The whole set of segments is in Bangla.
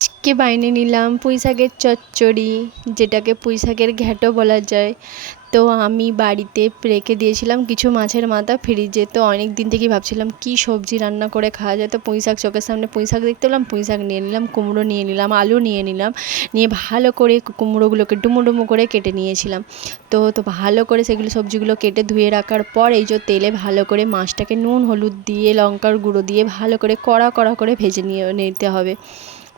আজকে বাইনে নিলাম? পুঁই শাকের চচ্চড়ি, যেটাকে পুঁই শাকের ঘ্যাঁটো বলা যায়। তো আমি বাড়িতে রেখে দিয়েছিলাম কিছু মাছের মাথা ফ্রিজে। তো অনেক দিন থেকেই ভাবছিলাম, কী সবজি রান্না করে খাওয়া যায়? তো পুঁই শাক চোখের সামনে পুঁই শাক দেখতে পেলাম পুঁই শাক নিয়ে নিলাম, কুমড়ো নিয়ে নিলাম, আলু নিয়ে নিলাম, নিয়ে ভালো করে কুমড়োগুলোকে ডুমো ডুমো করে কেটে নিয়েছিলাম। তো তো ভালো করে সেগুলো সবজিগুলো কেটে ধুয়ে রাখার পর এই যে তেলে ভালো করে মাছটাকে নুন, হলুদ দিয়ে, লঙ্কার গুঁড়ো দিয়ে ভালো করে কড়া কড়া করে ভেজে নিয়ে নিতে হবে।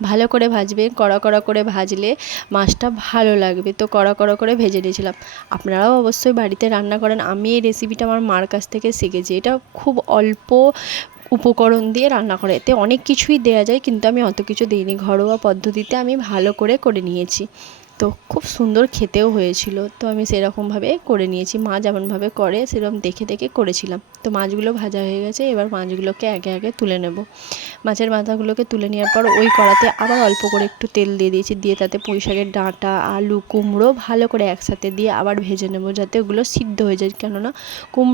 ভালো করে ভাজবে, কড়া কড়া করে ভাজলে মাছটা ভালো লাগবে। তো কড়া কড়া করে ভেজে নিয়েছিলাম। আপনারাও অবশ্যই বাড়িতে রান্না করেন। আমি এই রেসিপিটা আমার মার কাছ থেকে শিখেছি। এটা খুব অল্প উপকরণ দিয়ে রান্না করে। এতে অনেক কিছুই দেওয়া যায়, কিন্তু আমি অত কিছু দিইনি। ঘরোয়া পদ্ধতিতে আমি ভালো করে করে নিয়েছি। তো খুব সুন্দর খেতেও হয়েছিল। তো আমি সেরকমভাবে করে নিয়েছি। মা যেমনভাবে করে, সেরকম দেখে দেখে করেছিলাম। তো মাছগুলো ভাজা হয়ে গেছে, এবার মাছগুলোকে একে একে তুলে নেব। মাছের মাথাগুলোকে তুলে নেওয়ার পর ওই কড়াতে আবার অল্প করে একটু তেল দিয়ে দিয়েছি। দিয়ে তাতে পুঁই শাকের ডাঁটা, আলু, কুমড়ো ভালো করে একসাথে দিয়ে আবার ভেজে নেব যাতে ওগুলো সিদ্ধ হয়ে যায়। কেননা কুম,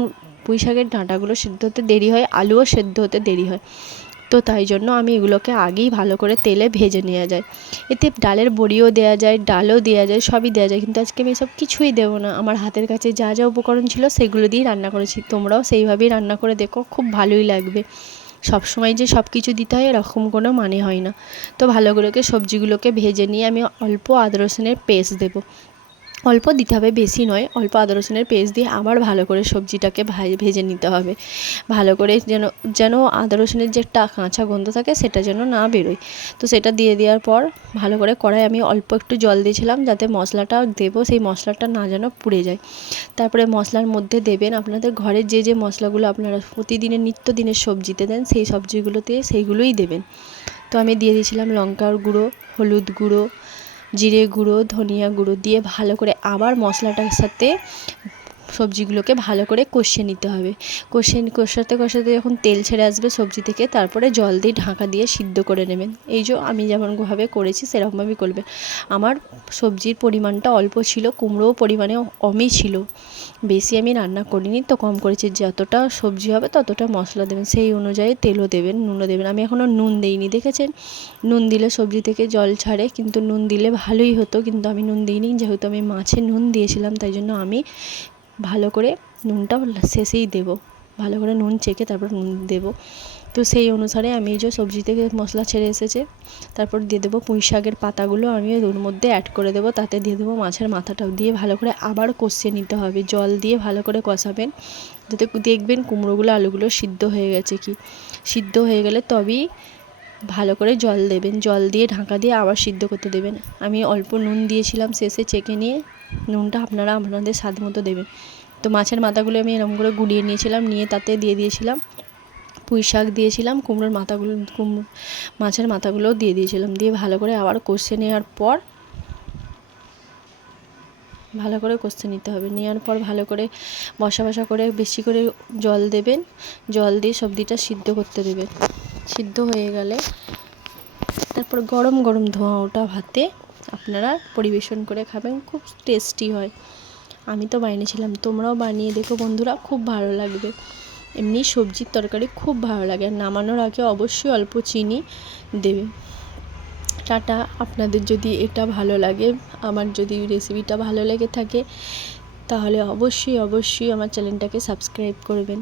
পুঁই শাকের ডাঁটাগুলো সিদ্ধ হতে দেরি হয়, আলুও সেদ্ধ হতে দেরি হয়। তো তাই জন্য আমি এগুলোকে আগেই ভালো করে তেলে ভেজে নেওয়া যায়। এতে ডালের বড়িও দেওয়া যায়, ডালও দেওয়া যায়, সবই দেওয়া যায়। কিন্তু আজকে আমি এসব কিছুই দেবো না। আমার হাতের কাছে যা যা উপকরণ ছিল সেগুলো দিয়েই রান্না করেছি। তোমরাও সেইভাবেই রান্না করে দেখো, খুব ভালোই লাগবে। সবসময় যে সব কিছু দিতে হয় এরকম কোনো মানে হয় না। তো ভালো করে সবজিগুলোকে ভেজে নিয়ে আমি অল্প আদা রসুনের পেস্ট দেবো। অল্প দিতে হবে, বেশি নয়। অল্প আদা রসুনের পেস্ট দিয়ে আবার ভালো করে সবজিটাকে ভেজে নিতে হবে। ভালো করে যেন যেন আদা রসুনের যে একটা কাঁচা গন্ধ থাকে, সেটা যেন না বেরোয়। তো সেটা দিয়ে দেওয়ার পর ভালো করে কড়াই আমি অল্প একটু জল দিয়েছিলাম, যাতে মশলাটা দেবো, সেই মশলাটা না যেন পুড়ে যায়। তারপরে মশলার মধ্যে দেবেন আপনাদের ঘরের যে যে মশলাগুলো আপনারা প্রতিদিনের নিত্য দিনের সবজিতে দেন, সেই সবজিগুলোতে সেইগুলোই দেবেন। তো আমি দিয়ে দিয়েছিলাম লঙ্কার গুঁড়ো, হলুদ গুঁড়ো জিরে গুঁড়ো ধনিয়া গুঁড়ো দিয়ে ভালো করে আবার মশলাটার সাথে সবজিগুলোকে ভালো করে কষিয়ে নিতে হবে। কষিয়ে কষাতে কষাতে যখন তেল ছেড়ে আসবে সবজি থেকে, তারপরে জল দিয়ে ঢাকা দিয়ে সিদ্ধ করে নেবেন। এই যে আমি যেমনভাবে করেছি, সেরকমভাবেই করবে। আমার সবজির পরিমাণটা অল্প ছিল, কুমড়োও পরিমাণে কমই ছিল। বেশি আমি রান্না করিনি, তো কম করেছি। যতটা সবজি হবে ততটা মশলা দেবেন। সেই অনুযায়ী তেলও দেবেন, নুনও দেবেন। আমি এখনও নুন দিইনি, দেখেছেন? নুন দিলে সবজি থেকে জল ছাড়ে, কিন্তু নুন দিলে ভালোই হতো, কিন্তু আমি নুন দিইনি। যেহেতু আমি মাছে নুন দিয়েছিলাম, তাই জন্য আমি ভালো করে নুনটা শেষেই দেবো। ভালো করে নুন চেখে তারপর নুন দেবো। তো সেই অনুসারে আমি এই যে সবজি থেকে মশলা ছেড়ে এসেছে, তারপর দিয়ে দেবো পুঁই শাকের পাতাগুলো আমি ওর মধ্যে অ্যাড করে দেবো। তাতে দিয়ে দেবো মাছের মাথাটাও দিয়ে ভালো করে আবার কষিয়ে নিতে হবে। জল দিয়ে ভালো করে কষাবেন। যাতে দেখবেন কুমড়োগুলো, আলুগুলো সিদ্ধ হয়ে গেছে কি? সিদ্ধ হয়ে গেলে তবেই ভালো করে জল দেবেন। জল দিয়ে, ঢাকা দিয়ে আবার সিদ্ধ করতে দেবেন। আমি অল্প নুন দিয়েছিলাম শেষে চেখে নিয়ে। নুনটা আপনারা আপনাদের স্বাদ মতো দেবেন। তো মাছের মাথাগুলো আমি এরকম করে গুলিয়ে নিয়েছিলাম, নিয়ে তাতে দিয়ে দিয়েছিলাম। পুঁই শাক দিয়েছিলাম, কুমড়োর মাথাগুলো কুমড়ো মাছের মাথাগুলোও দিয়ে দিয়েছিলাম। দিয়ে ভালো করে আবার কষে নেওয়ার পর, ভালো করে কষতে নিতে হবে। নেওয়ার পর ভালো করে বসা বসা করে বেশি করে জল দেবেন। জল দিয়ে সবজিটা সিদ্ধ করতে দেবেন। সিদ্ধ হয়ে গেলে তারপর গরম গরম ধোঁয়া ওটা ভাতে আপনারা পরিবেশন করে খাবেন, খুব টেস্টি হয়। আমি তো বানিয়েছিলাম তোমরাও বানিয়ে দেখো বন্ধুরা, খুব ভালো লাগবে। এমনি সবজির তরকারি খুব ভালো লাগে, আর নামানোর আগে অবশ্যই অল্প চিনি দেবে। টাটা, আপনাদের যদি এটা ভালো লাগে, আমার যদি রেসিপিটা ভালো লেগে থাকে, তাহলে অবশ্যই অবশ্যই আমার চ্যানেলটাকে সাবস্ক্রাইব করবেন।